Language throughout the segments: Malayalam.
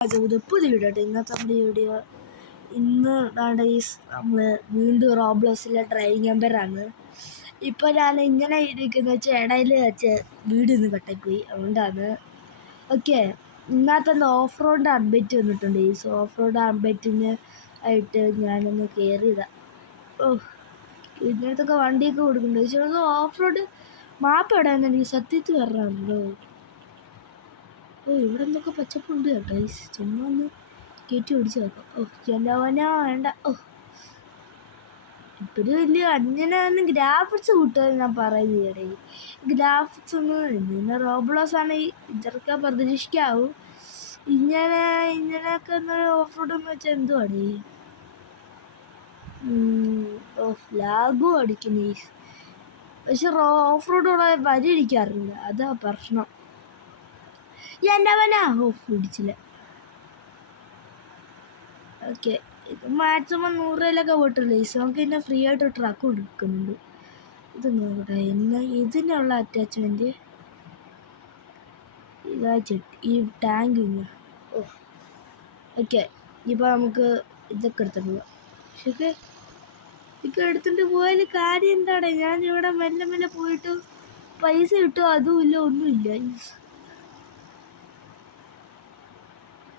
പുതിയ വീഡിയോ ഇന്നത്തെ നമ്മുടെ വീഡിയോ ഇന്ന് നമ്മൾ വീണ്ടും റോബ്ലോസിലെ ഡ്രൈവിംഗ് എംപയറാണ്. ഇപ്പോൾ ഞാൻ ഇങ്ങനെ ഇരിക്കുന്ന വെച്ചാൽ ഇടയിൽ വെച്ച് വീഡിയോ ഒന്ന് കട്ടായിപ്പോയി, അതുകൊണ്ടാണ്. ഓക്കെ, ഇന്നത്തെ ഓഫ് റോഡ് അപ്ഡേറ്റ് വന്നിട്ടുണ്ട്. ഈ ഓഫ് റോഡ് അപ്ഡേറ്റിന് ആയിട്ട് ഞാനൊന്ന് കയറിയതാണ്. ഇതിനകത്തൊക്കെ വണ്ടിയൊക്കെ കൊടുക്കുന്നുണ്ട്. പക്ഷേ ഓഫ് റോഡ് മാപ്പ് എവിടെയാണെന്ന് എനിക്ക് സത്യത്തിൽ പറഞ്ഞല്ലോ. ഇവിടെ എന്തൊക്കെ പച്ചപ്പുണ്ട് കേട്ടോ. ചുമ്മാ ഒന്ന് കയറ്റി ഓടിച്ച് നോക്കാം. എന്താവാനാ വേണ്ട. ഇപ്പോഴും വലിയ അങ്ങനെ ഗ്രാഫിക്സ് കൂട്ടുക ഞാൻ പറയുന്നതേ. ഗ്രാഫിക്സ് ഒന്നും റോബ്ലോസ് ആണ് ഇതൊക്കെ പ്രതീക്ഷിക്കാവൂ. ഇങ്ങനെയൊക്കെ ഓഫ് റോഡ് എന്ന് വെച്ചാൽ എന്തുവാണ് ലാഗും അടിക്കുന്നു. പക്ഷെ ഓഫ് റോഡ് വരി അടിക്കാറില്ല, അതാ പ്രശ്നം. എന്താവനാ പിടിച്ചില്ല. ഓക്കെ, ഇത് മാക്സിമം 100 രൂപയിലൊക്കെ പോയിട്ടില്ല. നമുക്ക് പിന്നെ ഫ്രീ ആയിട്ട് ട്രക്ക് കൊടുക്കുന്നുണ്ട്. ഇത് നോക്കട്ടെ ഇതിനുള്ള അറ്റാച്ച്മെൻറ്റ് ഇതാ ഈ ടാങ്ക്. ഓക്കെ, ഇപ്പോൾ നമുക്ക് ഇതൊക്കെ എടുത്തിട്ട് പോവാം. പക്ഷേ ഇതൊക്കെ എടുത്തിട്ട് പോയാൽ കാര്യം എന്താണ്? ഞാൻ ഇവിടെ മെല്ലെ മെല്ലെ പോയിട്ട് പൈസ കിട്ടുമോ അതുമില്ല, ഒന്നുമില്ല.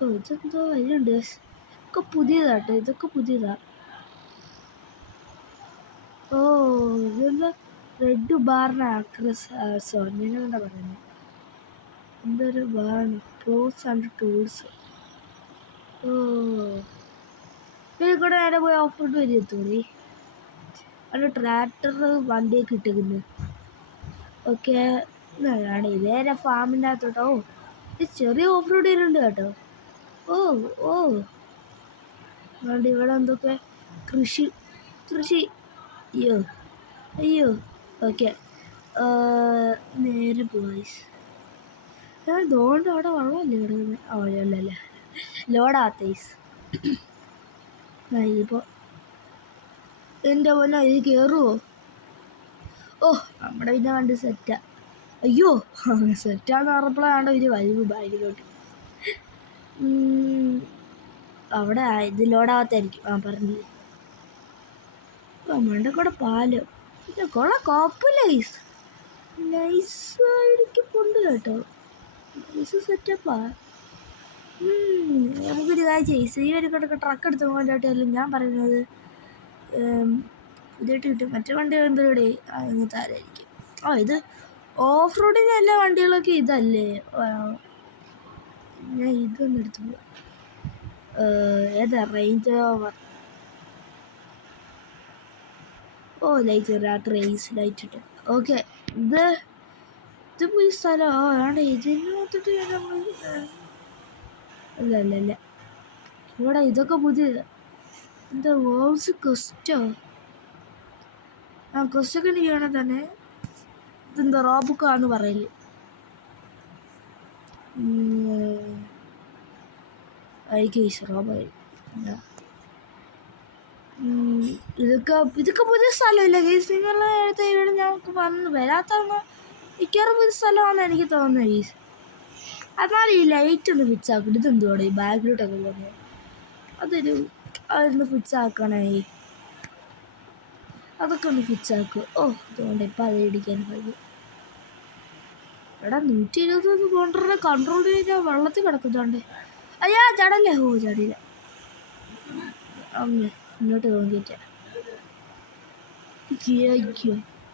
ഇതെന്തോ അതിലുണ്ട്. ഇതൊക്കെ പുതിയതാട്ടോ, ഇതൊക്കെ പുതിയതാ. ഇതെന്താ റെഡ് ബാറിന് അങ്ങനെന്താ പറയുന്നത്, എന്തൊരു ബാറാണ്. Pros and tools. ഇതിൽ കൂടെ നേരെ പോയി ഓഫ് റോഡ് വരെ എത്തൂടി. അവിടെ ട്രാക്ടർ വണ്ടിയൊക്കെ ഇട്ടിരിക്കുന്നു. ഓക്കെ, ഇതേരെ ഫാമിൻ്റെ അകത്തോട്ടോ. ഇത് ചെറിയ ഓഫ് റോഡ് വരുന്നുണ്ട് കേട്ടോ. അതുകൊണ്ട് ഇവിടെ എന്തൊക്കെ കൃഷി. അയ്യോ. ഓക്കെ, നേരെ പോയി. ഞാൻ തോണ്ട് അവിടെ വെള്ളമല്ലേ കിടക്കുന്നത്. അല്ലല്ലേ, ലോഡാത്തീസ്. ഇതിപ്പോൾ എൻ്റെ പോലെ ഇത് കയറുമോ? നമ്മുടെ പിന്നെ വണ്ടി സെറ്റാ. അയ്യോ, സെറ്റാന്ന് പറഞ്ഞപ്പോഴാണ് ഇത് വരും ബാഗിലോട്ട്. അവിടെ ഇത് ലോഡാകത്തായിരിക്കും. പറഞ്ഞില്ലേ. മണ്ടക്കൂടെ പാലം കുഴപ്പമില്ല. നൈസായിടയ്ക്ക് കൊണ്ട് കേട്ടോ. നൈസ് സെറ്റപ്പാ. നമുക്കൊരു കാര്യം ചെയ്യും. ഈ ഒരു കിടക്ക് ട്രക്ക് എടുത്ത് പോകാനായിട്ടല്ല ഞാൻ പറയുന്നത്. ഇതായിട്ട് കിട്ടും. മറ്റേ വണ്ടി എന്തോടെ അങ്ങ് താരായിരിക്കും. ഇത് ഓഫ് റോഡിന് എല്ലാ വണ്ടികളൊക്കെ ഇതല്ലേ. ഞാൻ ഇതൊന്നും എടുത്തു പോവാം. ഏതാ റേഞ്ച് ഓവർ. ലൈറ്റ് രാത്രി റേസ് ലൈറ്റ് ഇട്ട്. ഓക്കെ, ഇത് പോയി സ്ഥലം ആണ്. ഇതിന് നോക്കിട്ട് അല്ല ഇവിടെ ഇതൊക്കെ പുതിയത്. എന്താ വേർഡ്സ് ക്വസ്റ്റോ? ക്വസ്റ്റൊക്കെ എനിക്ക് വേണേ തന്നെ. ഇതെന്താ റോബുക്കാന്ന് പറയല്. റോബായി. ഇതൊക്കെ പുതിയ സ്ഥലമില്ല ഗൈസ്. നിങ്ങളുടെ അടുത്ത് ഇവിടെ ഞങ്ങൾക്ക് വന്ന് വരാത്തമ്മ മിക്കവാറും പുതിയ സ്ഥലമാണെന്ന് എനിക്ക് തോന്നുന്നത് ഗൈസ്. എന്നാലും ഈ ലൈറ്റ് ഒന്ന് ഫിക്സ് ആക്കും. ഇതെന്തുവാണ് ഈ ബാക്കിലോട്ടൊക്കെ പോകുന്നത്? അതൊന്ന് ഫിക്സ് ആക്കണേ. അതൊക്കെ ഒന്ന് ഫിക്സ് ആക്കും. അതുകൊണ്ട് ഇപ്പം അത് ഇടിക്കാൻ കഴിയും. എടാ 120 കൊണ്ടുവരുന്ന കൺട്രോൾ ചെയ്താൽ വെള്ളത്തിൽ കിടക്കുന്നുണ്ട്. അയ്യാ ചടല്ലേ. ചടിയില്ല. മുന്നോട്ട് നോക്കിയിട്ട്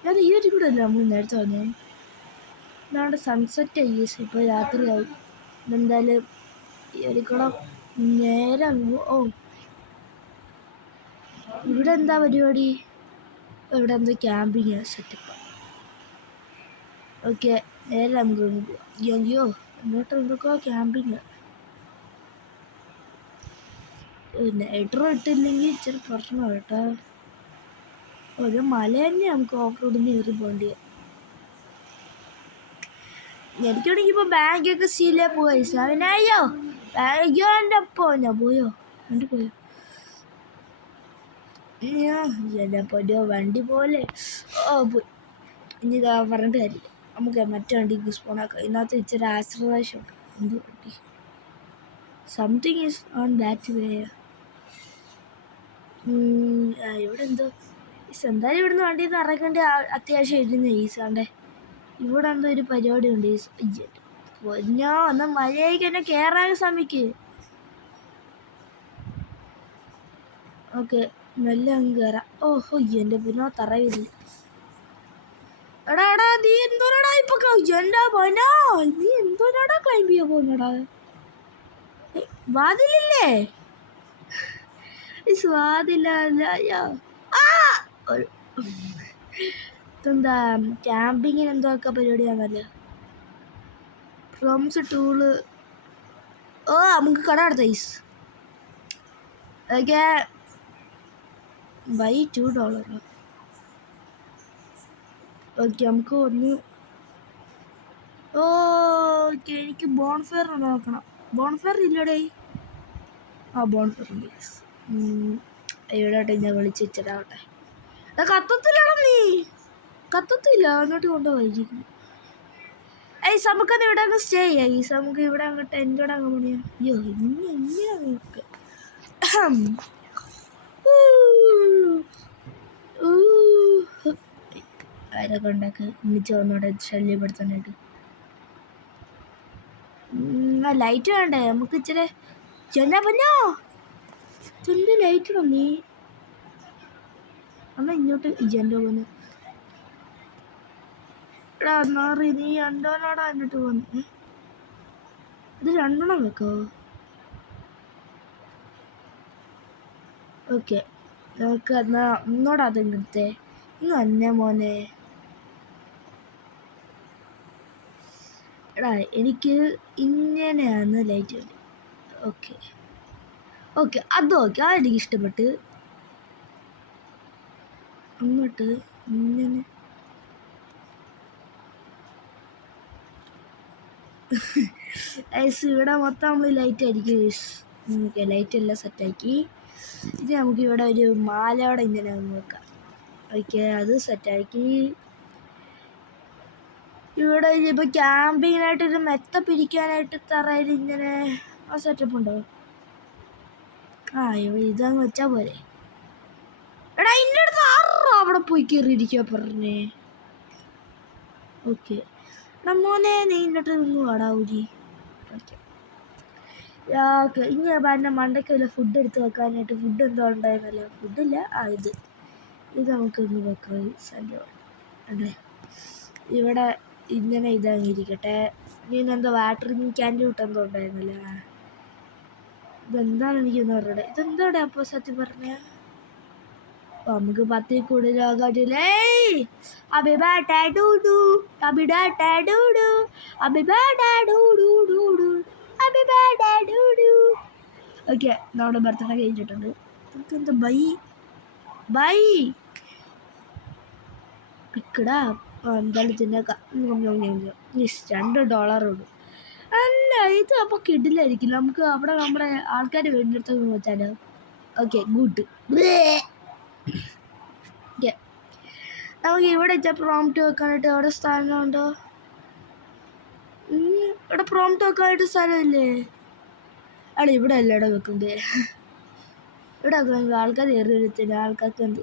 ഞാൻ ഈ ഒരു കൂടെ അല്ലേ നമ്മൾ നേരത്തെ വന്നേ. ഇതാണ്ട് സൺസെറ്റ് ആയി. ഇപ്പോൾ രാത്രിയാവും. എന്തായാലും ഈ ഒരു കൂടെ നേരെ ഇവിടെ എന്താ പരിപാടി? ഇവിടെ എന്തോ ക്യാമ്പിങ് സെറ്റപ്പ്. ഓക്കെ, നേരെ നമുക്ക് അയ്യോ എന്നിട്ട് എന്തൊക്കെയോ ക്യാമ്പിങ്. നൈട്രോ ഇട്ടില്ലെങ്കിൽ ഇച്ചിരി പ്രശ്നമാണ് കേട്ടോ. ഒരു മല തന്നെ നമുക്ക് ഓഫ് റോഡിന് കയറി പോകേണ്ടി. എനിക്കാണെങ്കിൽ ഇപ്പോൾ ബാഗൊക്കെ സീലേ പോയി. അയ്യോ എൻ്റെ അപ്പോ ഞാൻ പോയോ? വണ്ടി പോയോ? എൻ്റെ പൊന്നോ വണ്ടി പോലെ പോയി. ഇനി ഇതാ പറഞ്ഞിട്ട് കാര്യമില്ല. നമുക്ക് മറ്റേ വണ്ടിക്ക് സ്പോണാക്കാം. ഇതിനകത്ത് ഇച്ചിരി ആശ്രവേശമുണ്ട്. എന്ത് വണ്ടി something is on that way. ഇവിടെ എന്തോ എന്തായാലും ഇവിടുന്ന് വണ്ടിയിൽ നിന്ന് ഇറക്കേണ്ട അത്യാവശ്യം ഇരുന്ന് ഈസാണ്ടേ. ഇവിടെ എന്തോ ഒരു പരിപാടി ഉണ്ട് ഈസ്. പൊന്നോ എന്നാൽ മഴയ്ക്ക് എന്നെ കയറാൻ ശ്രമിക്ക്. ഓക്കെ നല്ല അങ്ങ് കയറാം. ഓഹോ എൻ്റെ പൊന്നോ തറയില്ല. എടാ നീ എന്തോടാ ഇപ്പൊ എൻ്റെ പൊന്നോ നീ എന്തോടാ ക്ലൈംബ് ചെയ്യാൻ പോകുന്നടാ? വാതിലില്ലേ? സ്വാദില്ല. ഇതെന്താ ക്യാമ്പിങ്ങിന് എന്തൊക്കെ പരിപാടിയാണല്ലോ. ഫ്രോംസ് ടൂള്. നമുക്ക് കട അടുത്ത ഐസ്. Okay bye $2. ഓക്കെ നമുക്ക് ഒന്ന്. ഓക്കെ എനിക്ക് ബോൺഫെയർ നോക്കണം. ബോൺഫെയർ ഇല്ലടേ. ബോൺഫെയർ ഉണ്ട്. എവിടെയാട്ടെ ഞാൻ വിളിച്ച് വെച്ചിട്ടാവട്ടെ. കത്തത്തിലാണോ നീ? കത്തത്തില്ല അങ്ങോട്ട് കൊണ്ടുപോയിരിക്കും. നമുക്കത് ഇവിടെ അങ്ങ് സ്റ്റേ ചെയ്യാം. നമുക്ക് ഇവിടെ അങ്ങോട്ട് എൻ്റെ ഇവിടെ അങ്ങ് പണിയാം. അയ്യോ ഇങ്ങനെയൊക്കെ ആരൊക്കെ ഉണ്ടാക്കുക ഉമ്മിച്ച വന്നോടെ ശല്യപ്പെടുത്താനായിട്ട്. ലൈറ്റ് വേണ്ടേ നമുക്ക് ഇച്ചിരി? ചെന്നാ പഞ്ഞോ ചെന്ത് ലൈറ്റ് ഇടോ നീ? എന്നാ ഇങ്ങോട്ട് എൻ്റെ പോന്ന്. എടാ മാറി നീ എന്തോനാടാ എന്നിട്ട് പോന്ന്. ഇത് 2 വെക്കോ? ഓക്കെ നമുക്ക് എന്നാ ഒന്നോടെ അതെടുത്തേ. ഇന്ന് തന്നെ മോനെ. എടാ എനിക്ക് ഇങ്ങനെയാണ് ലൈറ്റ് വേണ്ടി. ഓക്കെ അതൊക്കെ അതെനിക്ക് ഇഷ്ടപ്പെട്ട്. അങ്ങോട്ട് ഇങ്ങനെ ഇവിടെ മൊത്തം നമ്മൾ ലൈറ്റ് ആയിരിക്കും. ഓക്കെ ലൈറ്റ് എല്ലാം സെറ്റാക്കി. ഇനി നമുക്ക് ഇവിടെ ഒരു മാലയോടെ ഇങ്ങനെ നോക്കാം. ഓക്കെ അത് സെറ്റാക്കി. ഇവിടെ ഇപ്പോൾ ക്യാമ്പിങ്ങിനായിട്ടൊരു മെത്ത പിരിക്കാനായിട്ട് തറയിൽ ഇങ്ങനെ ആ സെറ്റപ്പ് ഉണ്ടോ? ഇതങ്ങ് വെച്ചാൽ പോരെ. എടാ ഇൻ്റെ അടുത്ത് അവിടെ പോയി കയറിയിരിക്കുക പറഞ്ഞേ. ഓക്കെ എടാ മോനെ നീ ഇങ്ങോട്ട് നിന്ന് വാടാ ഊരി. ഓക്കെ ഇനി പറഞ്ഞ മണ്ടയ്ക്ക് വല്ല ഫുഡ് എടുത്ത് വെക്കാനായിട്ട്. ഫുഡ് എന്തോ ഉണ്ടായിരുന്നല്ലോ. ഫുഡില്ല. ഇത് നമുക്കൊന്ന് വെക്കാം. അതെ ഇവിടെ ഇങ്ങനെ ഇതങ്ങിരിക്കട്ടെ. ഇനെന്തോ വാട്ടറിങ് ക്യാൻഡിൽ കിട്ടെന്തോ ഉണ്ടായിരുന്നല്ലോ. ഇതെന്താണ് എനിക്കൊന്ന് പറഞ്ഞത്. ഇതെന്താടെ അപ്പോൾ സത്യം പറഞ്ഞ നമുക്ക് 10 കൂടുതലാകട്ടില്ലേ. ഓക്കെ നമ്മുടെ ബർത്ത്ഡേ കഴിഞ്ഞിട്ടുണ്ട്. നമുക്കെന്താ ബൈ ഇക്കടാ എന്തായാലും തിന്നേക്കാം. $2 അല്ല ഇത് അപ്പോൾ കിടിലായിരിക്കില്ല. നമുക്ക് അവിടെ നമ്മുടെ ആൾക്കാർ വേണ്ടിയെടുത്ത് വെച്ചാലോ. Okay good. നമുക്ക് ഇവിടെ വെച്ചാൽ പ്രോംപ്റ്റ് വെക്കാനായിട്ട് അവിടെ സ്ഥലമുണ്ടോ? ഇവിടെ പ്രോംപ്റ്റ് വെക്കാനായിട്ട് സ്ഥലമില്ലേ? അവിടെ ഇവിടെ അല്ല ഇവിടെ വെക്കണ്ടേ. ഇവിടെ വെക്കണമെങ്കിൽ ആൾക്കാർ ഏറി എടുത്തില്ല. ആൾക്കാർക്ക് എന്ത്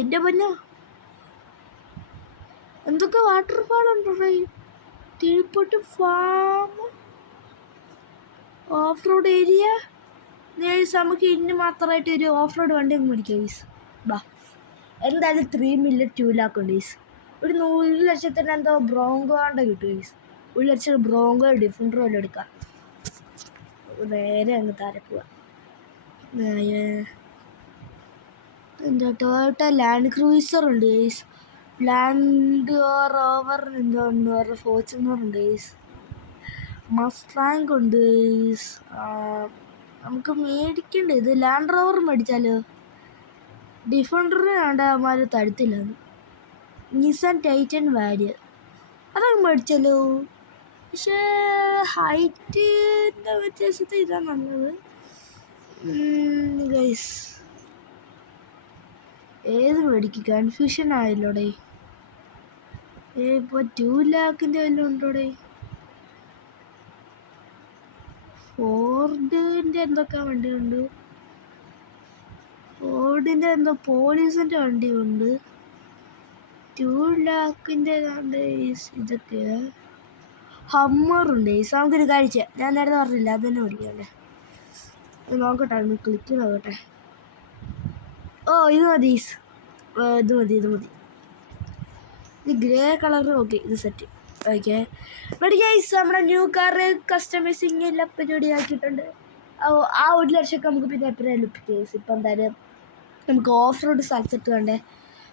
എൻ്റെ പൊന്നോ എന്തൊക്കെ വാട്ടർഫാളുണ്ടോ? തിരുപ്പട്ട് ഫാം ഓഫ് റോഡ് ഏരിയ. നമുക്ക് ഇന്ന് മാത്രമായിട്ട് ഒരു ഓഫ് റോഡ് വണ്ടി അങ്ങ് മേടിക്കാം ഗീസ്. എന്തായാലും 3 million 2 lakh ഉണ്ട് ഗീസ്. ഒരു 100 ലക്ഷത്തിന് എന്തോ ബ്രോങ്കോ കൊണ്ട് കിട്ടും ഗീസ്. 1 ലക്ഷം ബ്രോങ്കോ ഡിഫൻഡർ വല്ലതും എടുക്കാം. നേരെ അങ്ങ് താരെ പോവാം. എന്താ ടൊയോട്ട ലാൻഡ് ക്രൂയിസർ ഉണ്ട് ഗീസ്. ലാൻഡ് റോവർ എന്തോ ഉണ്ട്. വേറെ ഫോർച്യൂണർ ഉണ്ട് ഗീസ്. മസ്റ്റാങ് ഉണ്ട് ഗീസ്. നമുക്ക് മേടിക്കണ്ടേ ഇത്. Land rover മേടിച്ചാലോ? ഡിഫൻഡറിന് വേണ്ട അവന്മാർ തടുത്തില്ല. നിസാൻ ടൈറ്റൻ വാരിയർ അതങ്ങ് മേടിച്ചാലോ? പക്ഷേ ഹൈറ്റിൻ്റെ വ്യത്യാസത്തിൽ ഇതാണ് നല്ലത് ഗൈസ്. ഏത് മേടിക്കും കൺഫ്യൂഷൻ ആയല്ലോടെ. ഇപ്പോൾ 2 lakhൻ്റെ വല്ലതും ഉണ്ടോടെ? ഫോർഡിൻ്റെ എന്തൊക്കെ വണ്ടിയുണ്ട്, ഫോർഡിൻ്റെ എന്തോ പോലീസിൻ്റെ വണ്ടിയുണ്ട്, 2 ലാഖിൻ്റെ ഇതൊക്കെ ഹമ്മറുണ്ട്. നമുക്കൊരു കാഴ്ച ഞാൻ നേരത്തെ പറഞ്ഞില്ല, അത് തന്നെ മേടിക്കണ്ടേ. നോക്കട്ടെ, ഒന്ന് ക്ലിക്ക് നോക്കട്ടെ. ഓ ഇത് മതി, ഇത് മതി. ഇത് ഗ്രേ കളർ. ഓക്കെ, ഇത് സെറ്റ്. ഓക്കെ ബട്ട് ഗൈസ്, നമ്മുടെ ന്യൂ കാർ കസ്റ്റമൈസിങ് എല്ലാം പരിപാടി ആക്കിയിട്ടുണ്ട്. ആ 1 ലക്ഷമൊക്കെ നമുക്ക് പിന്നെ എപ്പോഴായാലും കേസ്. ഇപ്പം എന്തായാലും നമുക്ക് ഓഫ് റോഡ് സ്ഥലത്തിട്ട് കണ്ടേ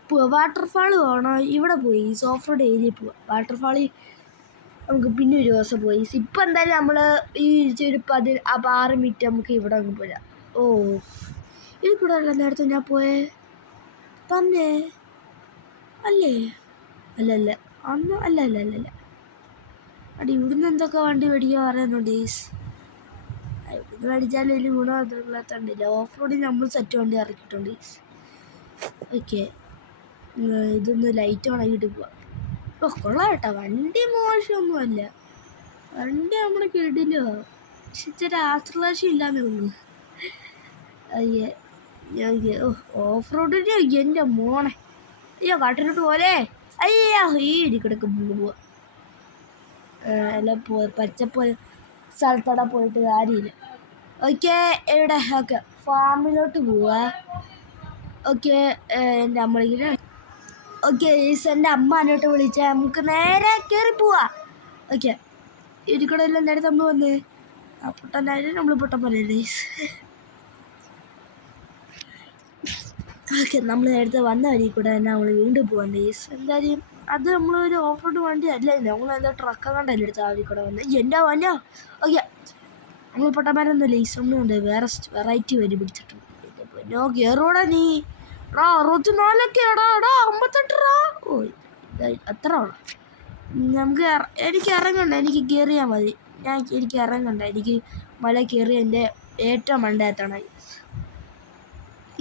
പോവാം. വാട്ടർഫാൾ പോകണം, ഇവിടെ പോയി ഓഫ് റോഡ് ഏരിയയിൽ പോവാം. വാട്ടർഫാളിൽ നമുക്ക് പിന്നെ ഒരു ദിവസം പോയി. ഇപ്പം എന്തായാലും നമ്മൾ ഈ ഒരു 6 മിനിറ്റ് നമുക്ക് ഇവിടെ അങ്ങ് പോരാം. ഓ ഇത് കൂടെ അല്ല നേരത്തെ ഞാൻ പോയേ തന്നെ അല്ലേ? അല്ല അന്ന് അല്ല അടി ഇവിടുന്ന് എന്തൊക്കെ വണ്ടി മേടിക്കാൻ പറയുന്നുണ്ട്. ഇവിടുന്ന് മേടിച്ചാലും വലിയ ഗുണമില്ലാത്തണ്ടില്ല. ഓഫ് റോഡിൽ നമ്മൾ സെറ്റ് വണ്ടി ഇറക്കിയിട്ടുണ്ട്. ഓക്കെ, ഇതൊന്ന് ലൈറ്റ് ഉണങ്ങിയിട്ട് പോവാം. കൊള്ളാം കേട്ടോ, വണ്ടി മോശമൊന്നുമല്ല. വണ്ടി നമ്മൾ കേട്ടില്ല, പക്ഷെ ഇച്ചിരി ആശ്രലാശം ഇല്ലാന്നേ ഉള്ളൂ. ഓഫ് റോഡിന് എൻ്റെ മോണെ, അയ്യോ കാട്ടിലോട്ട് പോലെ, അയ്യോ ഈ ഇടിക്കിടക്ക് പോവാ. എല്ലാം പച്ചപ്പ് സ്ഥലത്തോടെ പോയിട്ട് കാര്യമില്ല. ഓക്കെ എവിടെ? ഓക്കെ ഫാമിലോട്ട് പോവാ. ഓക്കെ എൻ്റെ അമ്മളിങ്ങനെ. ഓക്കെ എൻ്റെ അമ്മ എന്നോട്ട് വിളിച്ചാൽ നമുക്ക് നേരെ കയറി പോവാ. ഓക്കെ ഇരിക്കൂടെ എല്ലാം നേരത്തെ നമ്മൾ വന്നേ ആ പൊട്ടനായാലും നമ്മൾ പൊട്ടൻ പോലെ. ഓക്കെ നമ്മൾ നേരത്തെ വന്ന വഴി കൂടെ തന്നെ നമ്മൾ വീണ്ടും പോകാൻ ഡേയ്സ്. എന്തായാലും അത് നമ്മളൊരു ഓഫ് റോഡ് വണ്ടി അല്ലേ, നമ്മളെന്താ ട്രക്ക് കണ്ടല്ലേ എടുത്ത് വഴി കൂടെ വന്ന് എൻ്റെ വന്നോ. ഓക്കെ നമ്മൾ പൊട്ടന്മാരൊന്നുമില്ല, ഈ സമയമുണ്ട് വേറെ വെറൈറ്റി വരി പിടിച്ചിട്ടുണ്ട്. പിന്നെ കയറൂടാ നീ 64 എടാ 58. ഓ അത്ര ആണോ? നമുക്ക് എനിക്ക് ഇറങ്ങണ്ട, എനിക്ക് കയറിയാൽ മതി. എനിക്ക് ഇറങ്ങണ്ട, എനിക്ക് മല കയറി എൻ്റെ ഏറ്റവും മണ്ടയത്താണ്.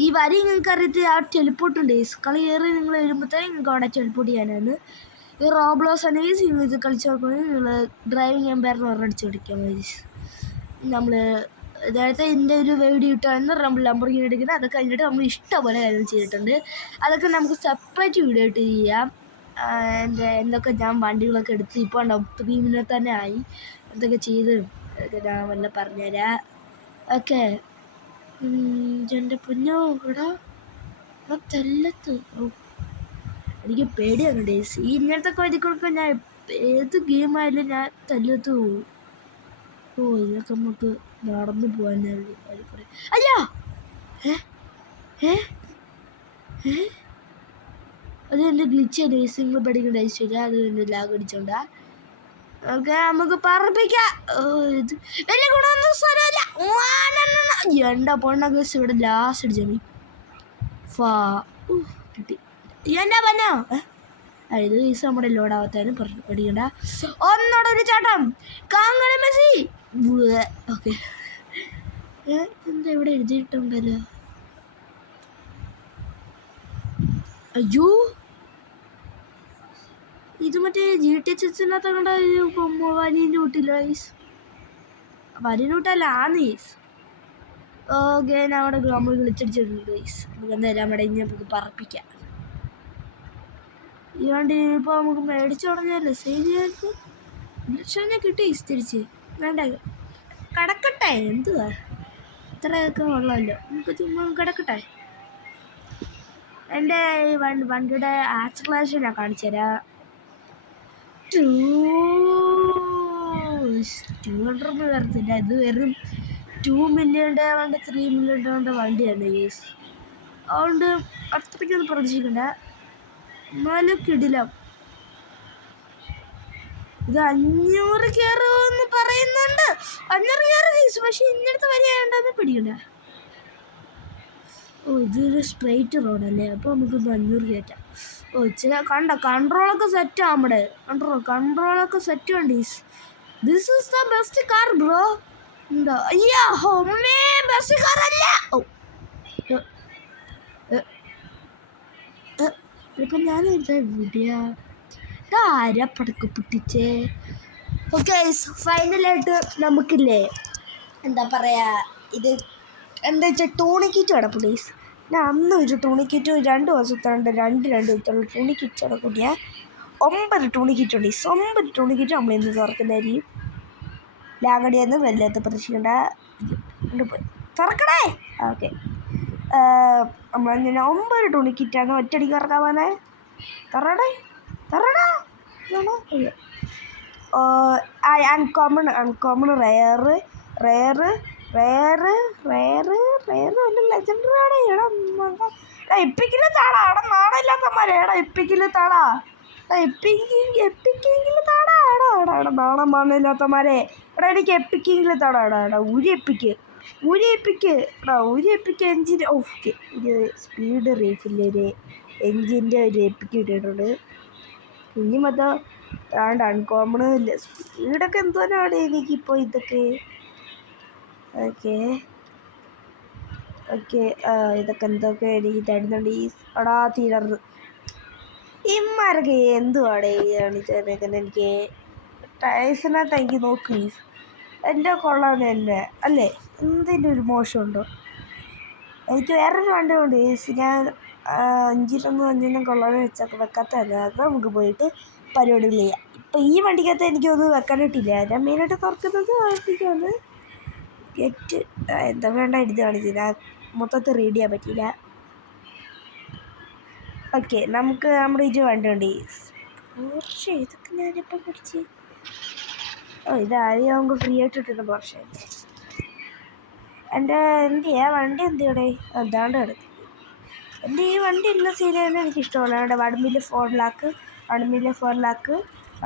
ഈ വരി നിങ്ങൾക്ക് അറിയത്തില്ല, ആ ടെലിപ്പോർട്ടുണ്ട്. കളി കയറി നിങ്ങൾ വരുമ്പോഴത്തേക്കും നിങ്ങൾക്ക് അവിടെ ടെലിപ്പോർട്ട് ചെയ്യാനാണ്. ഈ റോബ്ലോസ് ആണെങ്കിൽ ഇത് കളിച്ച് നോക്കുകയാണെങ്കിൽ നിങ്ങൾ ഡ്രൈവിംഗ് എംപയറിന് ഒരടിച്ച് പിടിക്കാൻ മതി. നമ്മൾ നേരത്തെ ഇതിൻ്റെ ഒരു വീഡിയോ ഇട്ടായിരുന്നു നമ്മൾ ലംബോർഗിനി എടുക്കുന്നത്. അതൊക്കെ കഴിഞ്ഞിട്ട് നമ്മൾ ഇഷ്ടംപോലെ കാര്യം ചെയ്തിട്ടുണ്ട്. അതൊക്കെ നമുക്ക് സെപ്പറേറ്റ് വീഡിയോ ഇട്ട് ചെയ്യാം. എന്തൊക്കെ ഞാൻ വണ്ടികളൊക്കെ എടുത്ത് ഇപ്പോൾ 3 മിനിറ്റ് തന്നെ ആയി. എന്തൊക്കെ ചെയ്ത് അതൊക്കെ ഞാൻ വല്ല പറഞ്ഞുതരാം. ഓക്കെ എൻ്റെ പൊന്നോ എടാ തെല്ലത്ത്. എനിക്ക് പേടിയാണ് ഡേയ്സ്, ഈ ഇങ്ങനത്തെ കാര്യങ്ങളൊക്കെ ഞാൻ ഏത് ഗെയിമായാലും ഞാൻ തെല്ലത്ത് പോകും. ഓ ഇതൊക്കെ നമുക്ക് നടന്നു പോകാനേ ഉള്ളൂ. അയ്യോ അത് എൻ്റെ ഗ്ലിച്ച് ഡേയ്സ്, നിങ്ങൾ പഠിക്കേണ്ട ആവശ്യമില്ല. അത് എൻ്റെ ലാഗ് അടിച്ചോണ്ടാ. ഓക്കെ നമുക്ക് പറപ്പിക്കാം. ഇത് വലിയ ഗുണമൊന്നും സ്ഥലമില്ല. എൻ്റെ പൊണ്ണ കേസ് ഇവിടെ ലാസ്റ്റ് അടിച്ചു കിട്ടി. എന്നാ പന്നോ ഇത് കേസ് നമ്മുടെ ലോഡാവാത്തതിന് പഠിക്കണ്ട. ഒന്നോടെ ഒരു ചാട്ടം കാങ്ങനെ മെസ്സി. ഓക്കെ എന്താ ഇവിടെ എഴുതിയിട്ടുണ്ടല്ലോ. അയ്യോ ഇത് മറ്റേ GTH കണ്ട വനീൻ്റെ കൂട്ടില്ല വനീനൂട്ടല്ല ആന്നീസ്. ഓക്കെ ഞാൻ അവിടെ നമ്മൾ വിളിച്ചടിച്ചിട്ടുണ്ട് ഗൈസ്. നമുക്ക് എന്തായാലും അവിടെ ഇനി നമുക്ക് പറപ്പിക്കാം. ഈ വണ്ടി ഇപ്പോൾ നമുക്ക് മേടിച്ചു തുടങ്ങിയല്ലേ സെയിൽ ചെയ്യാൻ ലക്ഷം കിട്ടി തിരിച്ച്. വേണ്ട കിടക്കട്ടെ, എന്തുവാ ഇത്രയൊക്കെ ഉള്ളല്ലോ, നമുക്ക് ചുമ്മാ കിടക്കട്ടെ. എൻ്റെ ഈ വണ്ടിയുടെ ആക്സലറേഷൻ ഞാൻ കാണിച്ചു തരാം. 200 വരത്തില്ല, ഇത് വെറും 2 മില്യൻ്റെ കൊണ്ട് 3 മില്യൻ്റെ കൊണ്ട് വണ്ടിയാണ് കേസ്. അതുകൊണ്ട് അത്രയ്ക്കൊന്നും പ്രതീക്ഷിക്കണ്ട, എന്നാലും കിടില. ഇത് 500 കയറുമെന്ന് പറയുന്നുണ്ട്. 500 കയറും കേസ്, പക്ഷെ ഇന്നടുത്ത് വരെയുണ്ടെന്ന് പിടിക്കണ്ട. ഓ ഇതൊരു സ്ട്രെയിറ്റ് റോഡല്ലേ, അപ്പോൾ നമുക്കൊന്ന് 500 കയറ്റാം. ഓ ഇച്ചിരി കൺട്രോളൊക്കെ സെറ്റാ, നമ്മുടെ കൺട്രോളൊക്കെ സെറ്റ് വേണ്ടി. This is the best car bro. എന്താ അയ്യാ ഹോമേ ബെസ്റ്റ് കാർ അല്ല. ഓ ഇപ്പം ഞാൻ വിടിയ ആരാ പടക്ക പൊട്ടിച്ചേ. ഓക്കെ ഫൈനലായിട്ട് നമുക്കില്ലേ എന്താ പറയുക, ഇത് എന്താ വെച്ചാൽ ടൂണിക്കിറ്റ് കിടപ്പുണ്ട് ഗൈസ്. ഞാൻ അന്ന് ഒരു ടൂണിക്കിറ്റ് 2 ദിവസത്തോണ്ട് രണ്ട് ദിവസത്തോളം ടൂണിക്കിറ്റ് കൂട്ടിയ 9 ടൂണിക്കിറ്റ് ഉണ്ട് ഗൈസ്. 9 ടൂണിക്കിറ്റ് നമ്മൾ ഇന്ന് തുറക്കുന്നതായിരിക്കും. ലാങ്ങടിയെന്ന് വല്ലാത്ത പ്രതീക്ഷിക്കേണ്ട പോയി തുറക്കണേ. ഓക്കെ, നമ്മളിങ്ങനെ 9 ടൂണിക്കിറ്റാണ് ഒറ്റയടിക്ക് തുറക്കാൻ പോകുന്നത്. തറടാ അൺകോമൺ റെയറ് വല്ല ലെജൻഡറി ആണ്. എപ്പിക്കില് താടാ, അവിടെ നാണമില്ലാത്തമാരെ. എപ്പിക്കില് താടാ, എപ്പിക്കെങ്കിലും താടാ. നാണം മാണില്ലാത്തമാരെ. എനിക്ക് എപ്പിക്കെങ്കിലും താടാ. ഊരി എപ്പിക്ക് എഞ്ചിൻ. ഓക്കെ, ഒരു സ്പീഡ് റേസിൻ്റെ ഒരു എഞ്ചിൻ്റെ ഒരു എപ്പിക്ക് ഇട്ടിട്ടുണ്ട്. ഇനി മൊത്തം അൺകോമൺ സ്പീഡൊക്കെ എന്തോരാണ് എനിക്കിപ്പോൾ ഇതൊക്കെ. ഓക്കെ, ഇതൊക്കെ എന്തൊക്കെ എനിക്ക് തരുന്നുണ്ട് ഈ അടാ തീരർന്ന്. ഇമാരൊക്കെ എന്തുവാടെ കാണിച്ചേക്കുന്നത്? എനിക്ക് ടയസിനകത്ത് എനിക്ക് നോക്കി എൻ്റെ കൊള്ളാൻ തന്നെ അല്ലേ, എന്തെങ്കിലും ഒരു മോശമുണ്ടോ? എനിക്ക് വേറൊരു വണ്ടി ഉണ്ട്, ഞാൻ 5 കൊള്ളാൻ വെക്കാത്തതല്ല. അത് നമുക്ക് പോയിട്ട് പരിപാടികൾ ചെയ്യാം. ഇപ്പം ഈ വണ്ടിക്കകത്ത് എനിക്കൊന്നും വെക്കാനായിട്ടില്ല. ഞാൻ മെയിനായിട്ട് തുറക്കുന്നത് വണ്ടിക്കാണ്. ഗെറ്റ് എന്താ വേണ്ട എടുത്ത് കാണിച്ചില്ല, മൊത്തത്തിൽ റീഡ് ചെയ്യാൻ പറ്റിയില്ല. ഓക്കെ, നമുക്ക് നമ്മുടെ ഇത് വണ്ടി ഉണ്ട് പോർഷെ. ഇതൊക്കെ ഞാനിപ്പം പിടിച്ച് ഇതാദ്യം നമുക്ക് ഫ്രീ ആയിട്ട് കിട്ടുന്ന പോർഷെ. എൻ്റെ വണ്ടി എന്തിയുടെ അതാണ്ട് കിടക്കും. എൻ്റെ ഈ വണ്ടി ഇന്ന സീനാണ് എനിക്കിഷ്ടമാണ്. അവിടെ 1,4 ലാക്ക് 4 ലാക്ക്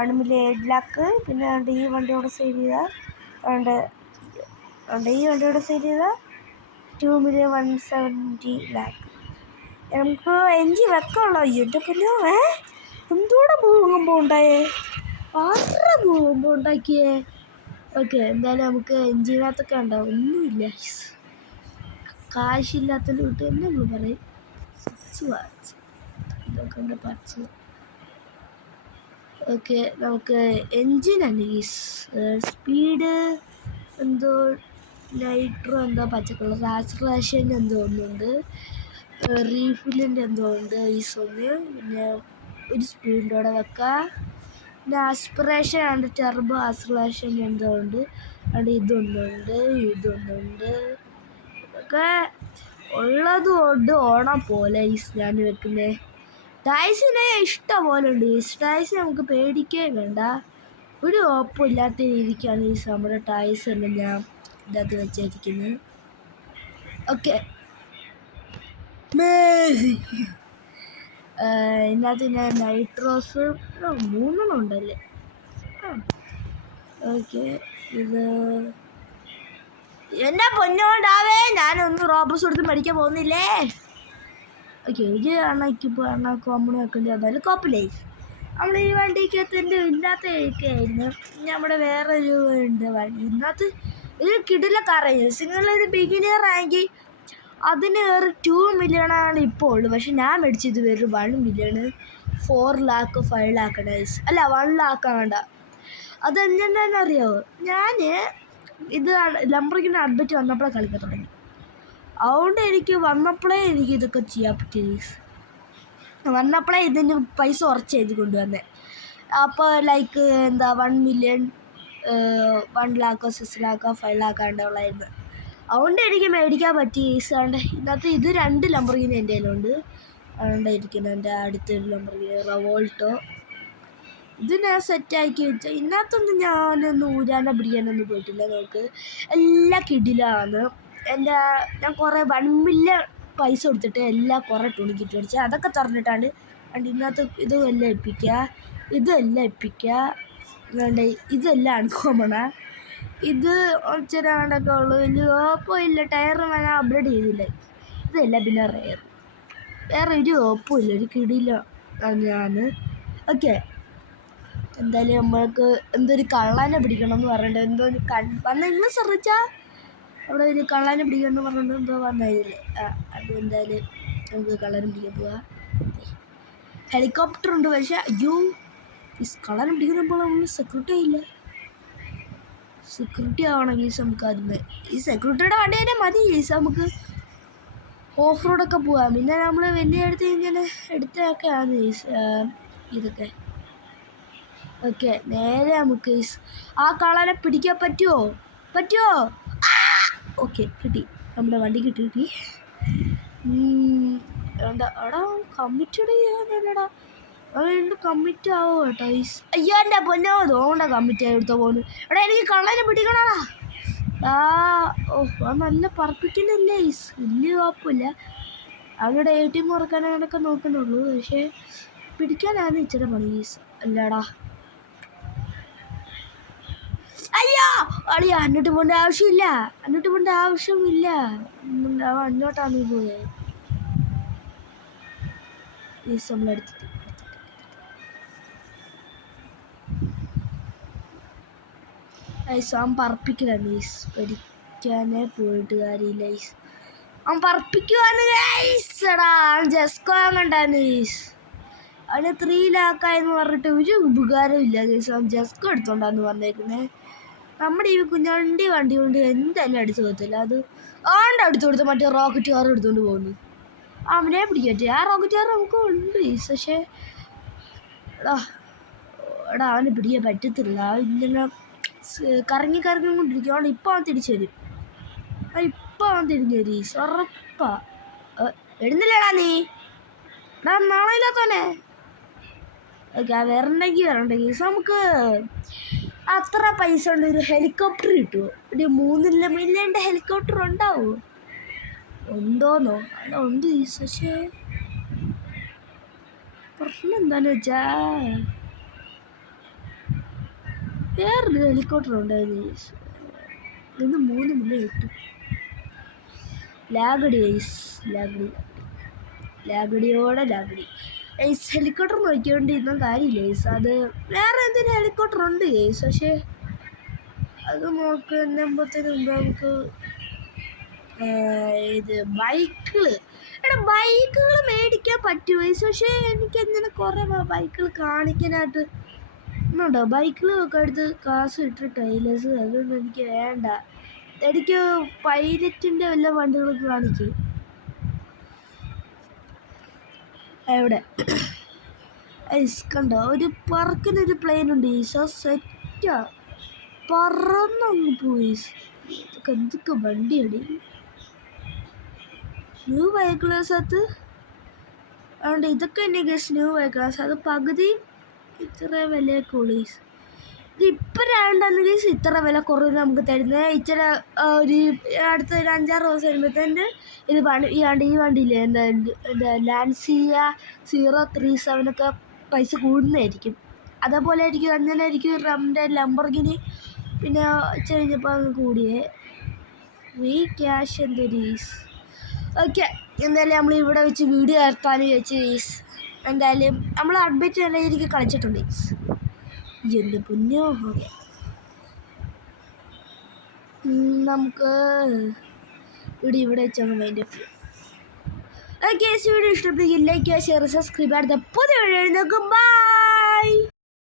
8 ലാക്ക്. പിന്നെ ഈ വണ്ടിയോടെ സെയിൽ ചെയ്താൽ ഈ വണ്ടിയോടെ സെയിൽ ചെയ്താൽ 2,170 ലാക്ക്. നമുക്ക് എഞ്ചിൻ വെക്കാനുള്ളോ? എൻ്റെ പിന്നെ എന്തോടെ ഭൂകമ്പം ഉണ്ടായേ, 6 ഭൂകമ്പം ഉണ്ടാക്കിയേ. ഓക്കെ, എന്തായാലും നമുക്ക് എഞ്ചിനകത്തൊക്കെ ഉണ്ടാവും. ഒന്നുമില്ല, കാശില്ലാത്തതിന് വിട്ട് തന്നെ നമ്മൾ പറയും. ഇതൊക്കെ ഉണ്ട് പറിച്ച്. ഓക്കെ, നമുക്ക് എൻജിനാണ് സ്പീഡ് എന്തോ നൈട്രോ എന്തോ പച്ചക്കളർ, ആക്സിലറേഷൻ എന്തോ ഒന്നുണ്ട്, റീഫില്ലിൻ്റെ എന്തോ ഉണ്ട് ഒന്ന്. പിന്നെ ഒരു സ്പീഡിൻ്റെ അവിടെ വെക്കാം. പിന്നെ ആസ്പിറേഷൻ ആൻഡ് ടെർബോ ആക്സിലറേഷൻ എന്തോ ഉണ്ട്. അവിടെ ഇതൊന്നുണ്ട്. ഇതൊക്കെ ഉള്ളതും കൊണ്ട് ഓണം പോലെ ഞാൻ വെക്കുന്നത്. ടൈസിനെ ഇഷ്ടം പോലെ ഉണ്ട്. ടൈസ് നമുക്ക് പേടിക്കുകയും വേണ്ട, ഒരു കുഴപ്പമില്ലാത്ത രീതിക്കാണ് നമ്മുടെ ടൈസ് എല്ലാം ഞാൻ ഇതിനകത്ത് വെച്ചിരിക്കുന്നത്. ഓക്കെ, ഇതിനകത്ത് ഞാൻ നൈട്രോസ് 3 ഉണ്ടല്ലേ. ഓക്കെ, ഇത് എന്നാ പൊന്നോണ്ടാവേ, ഞാനൊന്ന് റോബസ് കൊടുത്ത് മേടിക്കാൻ പോകുന്നില്ലേ. ഓക്കെ, ഇത് കോമൺ വെക്കേണ്ടി വന്നാലും കോപ്പിലേസ്. നമ്മൾ ഈ വണ്ടിക്കകത്ത് എൻ്റെ ഇല്ലാത്തതൊക്കെ ആയിരുന്നു. നമ്മുടെ വേറൊരു ഉണ്ട് വണ്ടി, ഇതിനകത്ത് ഒരു കിടില കാറായി. നിങ്ങളൊരു ബിഗിനർ ആണെങ്കിൽ അതിന് വേറെ 2 മില്യണാണ് ഇപ്പോൾ ഉള്ളു. പക്ഷെ ഞാൻ മേടിച്ചത് വേറെ 1 മില്യൺ 4 ലാക്ക് 5 ലാക്ക് അല്ല 1 ലാക്ക് വേണ്ട. അതെന്താണെന്നറിയാമോ? ഞാൻ ഇത് ലംബോർഗിനി അപ്ഡേറ്റ് വന്നപ്പോഴേ കളിക്കാൻ തുടങ്ങി. അതുകൊണ്ട് വന്നപ്പോഴേ എനിക്ക് ഇതൊക്കെ ചെയ്യാൻ പറ്റി. വന്നപ്പോഴേ ഇതിന് പൈസ കുറച്ച് എഴുതി കൊണ്ടുവന്നേ. അപ്പോൾ ലൈക്ക് 1 മില്യൺ 1 ലാക്കോ 6 ലാക്കോ 5 ലാക്കാണ്ട് ഉള്ളായിരുന്നു. അതുകൊണ്ട് എനിക്ക് മേടിക്കാൻ പറ്റി. ഇതിനകത്ത് ഇത് 2 ലംബോർഗിനി എൻ്റെ കയ്യിലുണ്ട്. അതുകൊണ്ട് ഇരിക്കുന്നത് എൻ്റെ അടുത്തൊരു ലംബോർഗിനി റവോൾട്ടോ. ഇത് ഞാൻ സെറ്റാക്കി വെച്ചാൽ ഇതിനകത്തൊന്നും ഞാനൊന്നും ഊരാനോ പിടിക്കാനൊന്നും പോയിട്ടില്ല. നമുക്ക് എല്ലാം കിടിലാണ്. ഞാൻ കുറേ 1 മില്യൺ പൈസ കൊടുത്തിട്ട് എല്ലാം കുറേ ടൂണിക്കിറ്റ് മേടിച്ച് അതൊക്കെ തുറന്നിട്ടാണ്ട് ഇതിനകത്ത് ഇതെല്ലാം എപ്പിക്കുക, ഇതെല്ലാം അൺകോമണാ. ഇത് ചെറിയാണ്ടൊക്കെ ഉള്ളു, വലിയ കുഴപ്പമില്ല. ടയർ ഞാൻ അപ്ഗ്രേഡ് ചെയ്തില്ല. ഇതെല്ലാം പിന്നെ വേറെ ഒരു കുഴപ്പമില്ല, ഒരു കിടില ഞാൻ. ഓക്കെ, എന്തായാലും നമ്മൾക്ക് എന്തൊരു കള്ളനെ പിടിക്കണം എന്ന് പറഞ്ഞിട്ട് എന്തോ വന്ന് നിങ്ങൾ ശ്രദ്ധിച്ചാൽ അവിടെ ഒരു കള്ളനെ പിടിക്കണം എന്ന് പറഞ്ഞിട്ട് എന്തോ വന്നില്ലേ. അത് എന്തായാലും നമുക്ക് കള്ളനെ പിടിക്കാൻ പോവാം. ഹെലികോപ്റ്റർ ഉണ്ട്, പക്ഷേ ഈ കള്ളനെ പിടിക്കുമ്പോൾ നമ്മൾ സെക്യൂരിറ്റി ഇല്ല. സെക്യൂരിറ്റി ആവണം ഗീസ് നമുക്ക് ആദ്യമേ. ഈ സെക്യൂരിറ്റിയുടെ വണ്ടി തന്നെ മതി ഗീസ്, നമുക്ക് ഓഫ് റോഡൊക്കെ പോവാം. പിന്നെ നമ്മൾ വലിയ എടുത്ത് ഇങ്ങനെ എടുത്തൊക്കെയാണ് ഗീസ് ഇതൊക്കെ. ഓക്കെ, നേരെ നമുക്ക് ആ കള്ളനെ പിടിക്കാൻ പറ്റുമോ? ഓക്കെ, കിട്ടി, നമ്മുടെ വണ്ടി കിട്ടി. എന്താ എടാ കമ്മിറ്റഡ് ചെയ്യാനല്ലടാ, അതുകൊണ്ട് കമ്മിറ്റ് ആവോ കേട്ടോ ഈസ്. അയ്യോ എൻ്റെ പൊന്നോ, തോണ്ട കമ്മിറ്റ് ആയി എടുത്തോ പോകുന്നു. എടാ എനിക്ക് കള്ളനെ പിടിക്കണടാ. അത് നല്ല പറപ്പിക്കുന്നില്ലേ ഈസ്, വലിയ കുഴപ്പമില്ല. അവരുടെ ATM മുറക്കാനൊക്കെ നോക്കുന്നുള്ളൂ, പക്ഷേ പിടിക്കാനാണ് ഇച്ചിരി പണി ഈസ്. അല്ലടാ അയ്യോ അളിയാ, അങ്ങോട്ട് പോകേണ്ട ആവശ്യമില്ല, അങ്ങോട്ടാണ് പോയത് ഈസ്. നമ്മളെടുത്തിട്ട് ഐസ് അവൻ പറപ്പിക്കലാണ് ഈസ്, പഠിക്കാനേ പോയിട്ട് കാര്യമില്ല ഈസ്. അവൻ പറപ്പിക്കുവാന്ന് എടാ, അവൻ ജസ്കോ കണ്ടാന്ന് ഈസ്. അവന് 3 ലാക്കായെന്ന് പറഞ്ഞിട്ട് ഒരു ഉപകാരവും ഇല്ല ഗൈസ്. അവൻ ജസ്കോ എടുത്തോണ്ടാന്ന് പറഞ്ഞേക്കുന്നത്. നമ്മുടെ ഈ കുഞ്ഞണ്ടി വണ്ടി കൊണ്ട് എന്തായാലും അടിച്ചു കൊടുത്തില്ല. അത് അടുത്ത് കൊടുത്ത് മറ്റേ റോക്കറ്റ് കാർ എടുത്തുകൊണ്ട് പോകുന്നു. അവനെ പിടിക്കട്ടെ, ആ റോക്കറ്റ് കാർ നമുക്ക് ഉണ്ട് ഗൈസ്. പക്ഷേ എടാ അവനെ പിടിക്കാൻ പറ്റത്തില്ല, ഇങ്ങനെ കറങ്ങി കൊണ്ടിരിക്കുകയാണ്. ഇപ്പം അവൻ തിരിച്ചു വരും, ഗീസ്, ഉറപ്പാ. എഴുന്നില്ലടാ നീ, നാളെ ഓക്കെ, വരണ്ട ഗീസ്. നമുക്ക് അത്ര പൈസ ഉണ്ട്, ഒരു ഹെലികോപ്റ്റർ കിട്ടുമോ? ഒരു 3 മില്യൻ്റെ ഹെലികോപ്റ്റർ ഉണ്ടാവുമോ? ഉണ്ടോന്നോ? അവിടെ ഉണ്ട് ഗീസ്, പക്ഷേ പ്രശ്നം എന്താണെന്ന് വെച്ചാൽ വേറൊരു ഹെലികോപ്റ്റർ ഉണ്ടായിരുന്നു ഗീസ്, ഇന്ന് 3 മില്യൺ കിട്ടും. ലാഗടി ഗൈസ്, ഹെലികോപ്റ്റർ നോക്കിക്കൊണ്ടിരുന്ന കാര്യമില്ല ഗൈസ്. അത് വേറെ എന്തെങ്കിലും ഹെലികോപ്റ്റർ ഉണ്ട് ഗൈസ്, പക്ഷേ അത് നോക്കുമ്പോഴത്തേന് മുമ്പ് നമുക്ക് ഇത് ബൈക്കുകൾ മേടിക്കാൻ പറ്റും ഗൈസ്. പക്ഷേ എനിക്ക് അങ്ങനെ കുറേ ബൈക്കുകൾ കാണിക്കാനായിട്ട് ഒന്നുണ്ടോ? ബൈക്കുകളൊക്കെ എടുത്ത് കാശ് ഇട്ട് ടൈലേഴ്സ് അതൊന്നും എനിക്ക് വേണ്ട. എനിക്ക് പൈലറ്റിൻ്റെ വല്ല വണ്ടികളൊക്കെ കാണിക്കും. എവിടെ ഐസ് കണ്ടോ, ഒരു പറക്കുന്നൊരു പ്ലെയിൻ ഉണ്ട് ഈസോ, സെറ്റാ, പറന്നങ്ങ് പോയി. ഇതൊക്കെ എന്തൊക്കെ വണ്ടിയാണ്, ന്യൂ വെഹിക്കിൾസകത്ത്. അതുകൊണ്ട് ഇതൊക്കെ തന്നെ ഗസ് ന്യൂ വെഹിക്കിൾസ്. അത് പകുതിയും ഇത്ര വിലയൊക്കെ ഉള്ളൂ. ഇതിപ്പോൾ രണ്ടെന്ന് ഗീസ് ഇത്ര വില കുറവ് നമുക്ക് തരുന്നത്. ഇച്ചിരി ഒരു അടുത്ത ഒരു 5-6 ദിവസം വരുമ്പോഴത്തേന് ഈ വണ്ടിയില്ലേ എന്താ ലാൻസിയ 037 പൈസ കൂടുന്നതായിരിക്കും. അതേപോലെ ആയിരിക്കും, അങ്ങനെ ആയിരിക്കും നമ്മുടെ ലംബോർഗിനി. പിന്നെ ഇച്ചിരി കഴിഞ്ഞപ്പോൾ അങ്ങ് കൂടിയേ ക്യാഷ് എന്തൊരു ഈസ്. ഓക്കെ, എന്തായാലും നമ്മൾ ഇവിടെ വെച്ച് വീഡിയോ ഇറക്കാമെന്ന് ചോദിച്ചു ഈസ്. എന്തായാലും നമ്മൾ അഡ്മിറ്റ് നല്ല രീതിക്ക് കളിച്ചിട്ടുണ്ട് ഈസ്. എൻ്റെ പൊന്നോ. ഓക്കെ, നമുക്ക് ഇവിടെ വെച്ചാൽ അതിൻ്റെ ഓക്കെ. വീഡിയോ ഇഷ്ടപ്പെടുമെങ്കിൽ ലൈക്ക് ചെയ്യുക, ഷെയർ, സബ്സ്ക്രൈബ്. അടുത്ത പുതിയ വീഡിയോ നോക്കും. ബൈ.